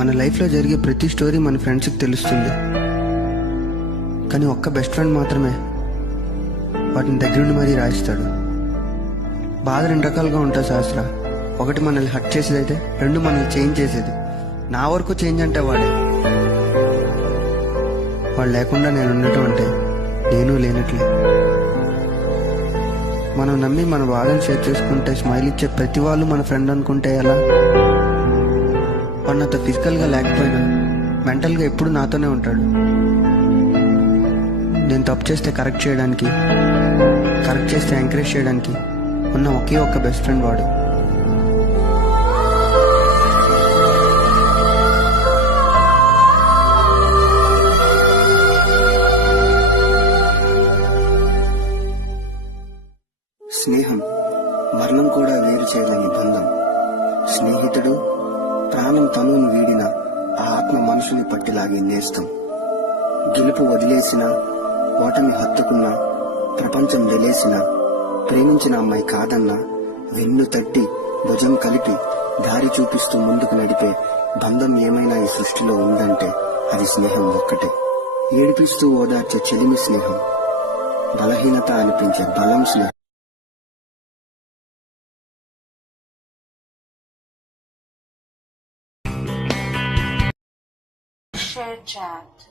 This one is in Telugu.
మన లైఫ్లో జరిగే ప్రతి స్టోరీ మన ఫ్రెండ్స్కి తెలుస్తుంది, కానీ ఒక్క బెస్ట్ ఫ్రెండ్ మాత్రమే వాటిని దగ్గరుండి మరీ రాయిస్తాడు. బాధ రెండు రకాలుగా ఉంటుంది శాస్త్ర. ఒకటి మనల్ని హర్ట్ చేసేది అయితే, రెండు మనల్ని చేంజ్ చేసేది. నా వరకు చేంజ్ అంటే వాడు లేకుండా నేను ఉండటం అంటే నేను లేనట్లే. మనం నమ్మి మన బాధను షేర్ చేసుకుంటే స్మైల్ ఇచ్చే ప్రతి వాళ్ళు మన ఫ్రెండ్ అనుకుంటే ఎలా? వాడు నాతో ఫిజికల్గా లేకపోయినా మెంటల్గా ఎప్పుడు నాతోనే ఉంటాడు. నేను తప్పు చేస్తే కరెక్ట్ చేయడానికి, కరెక్ట్ చేస్తే ఎంకరేజ్ చేయడానికి ఉన్న ఒకే ఒక్క బెస్ట్ ఫ్రెండ్ వాడు. స్నేహం మరణం కూడా వేరు చేయలేని బంధం. స్నేహితుడు ప్రాణం తనువును వీడిన ఆ ఆత్మ మనుషుని పట్టిలాగే నేస్తం. గెలుపు వదిలేసిన, ఓటమి హత్తుకున్నా, ప్రపంచం వెలేసిన, ప్రేమించిన అమ్మాయి కాదన్నా, వెన్ను తట్టి భుజం కలిపి దారి చూపిస్తూ ముందుకు నడిపే బంధం ఏమైనా ఈ సృష్టిలో ఉందంటే అది స్నేహం ఒక్కటే. ఏడిపిస్తూ ఓదార్చే చెలిమి స్నేహం, బలహీనత అనిపించే బలం స్నేహం. Share chat.